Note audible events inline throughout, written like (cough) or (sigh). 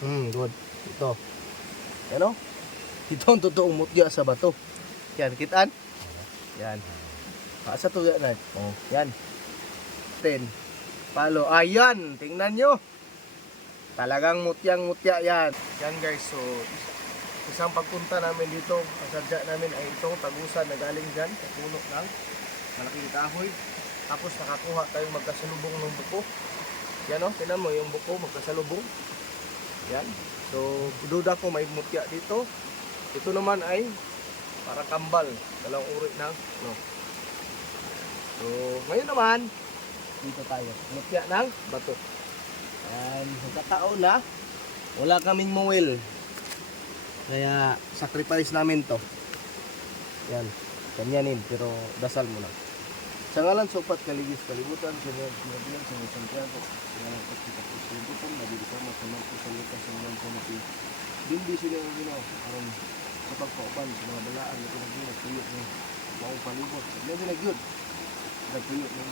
Hmm, good. Ito. Yan o. Ito ang totoong mutya sa bato. Yan, kitaan? Yan. Asa to yan? Oh, yan. Ten. Palo. Ayan, tingnan nyo. Talagang mutyang mutya yan. Yan guys, so is- isang pagpunta namin dito, ang sadya namin ay itong tagusan na galing dyan sa puno ng malaking kahoy. Tapos nakakuha tayong magkasalubong ng buko. Yan o, tinan mo yung buko magkasalubong. Yan. So, duda ko may mutya dito. Ito naman ay para kambal. Dalawang uri ng no. So, ngayon naman, dito tayo. Mutya ng bato. Yan, nagkataon na wala kaming mowel. Kaya sacrifice namin to. Yan, kanyanin pero dasal mo lang. Sa ngalan sopat kaligis kalibutan sa mga pinabilang sa mga Santiago. Sa ngalan at kita po sa libutan, nabili ka mo sa mga sa lukas sa mga pumati. Dindi sila ang ginawa. Aron sa pagkauban sa mga balaan na pinagyo, nagpuyot ng maong palibot. Hindi nag-yun. Nagpuyot ng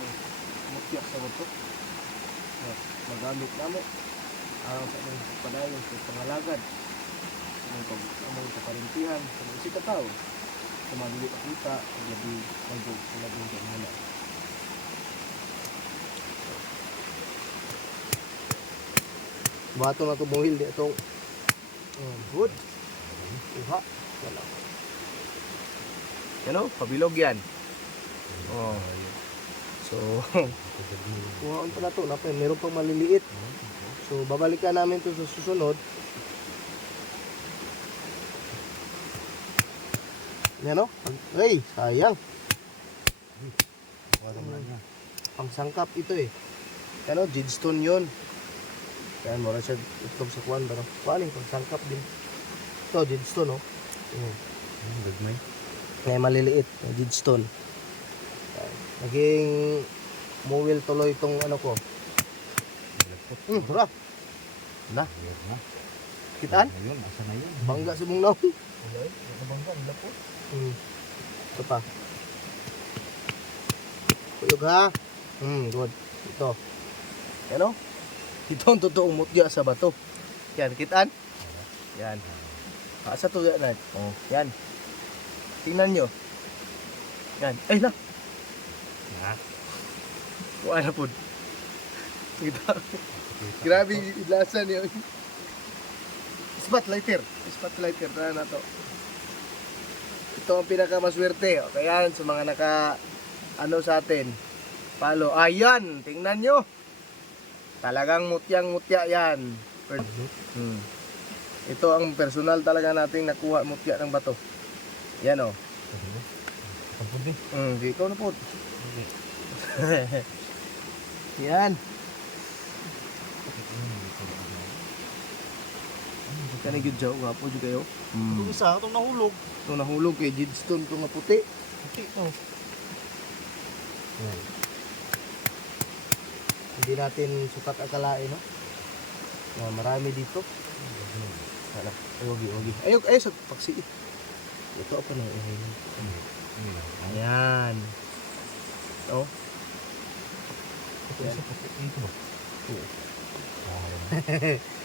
mutya sa bato. Na Magamit namo. Aron sa mga padayon sa pangalagad. Sa mga kaparintihan, sa mga tao. Sa mga dili pakita, sa labi, nagog, sa labi ng kanila. Bato na ito buhil di itong wood. Uha. Yan o. Yan o, pabilog yan. Oh. So, (laughs) kuhaan pa na ito. Napay, meron pang maliliit. So, babalikan namin ito sa susunod. Yan o. Ay, sayang. Pang sangkap ito eh. Yan o, jidstone yun. Kaya mo rin siya itlog sa kuwan. Pero, kuwan eh, pang sangkap din. Ito, jidstone o. Mm. Gagmay. Kaya maliliit, jidstone. Naging mowil tuloy itong ano ko. Hmm, hura. Na, na. kitaan? Ayun, asa na yun? Bangga si mong naon. Wala eh. Nabangga, wala po. Hmm. Ito pa. Kuyog ha. Hmm, good. Ito. Yan o. Ito ang totoong mutya sa bato. Yan, kitaan? Yan. Asa to yan? Oh, yan. Tingnan nyo. Yan. Ay na. Ha? Kuha na po. Kita. Grabe yung idlasan yun. Spotlighter. Spotlighter. Tara na to. Ito ang pinakamaswerte. O, kaya sa mga naka ano sa atin. Palo. Ayan. Tingnan nyo. Talagang mutyang mutya yan. Hmm. Ito ang personal talaga nating nakuha mutya ng bato. Yan o. Kampun din. Hmm, di ikaw na po. (laughs) Yan. Kani gyud jaw nga po jud kayo. Hmm. isa, itong nahulog. Ito nahulog kay Jidstone ko nga puti. Puti to. Yan. Hindi natin sukat akalain, no? Na marami dito. Ay, wagi, wagi. Ayok, ayok sa paksi. Ito apa na ihayin. Ayan. Oh. Ito. Ito? Oo. Ah, (laughs)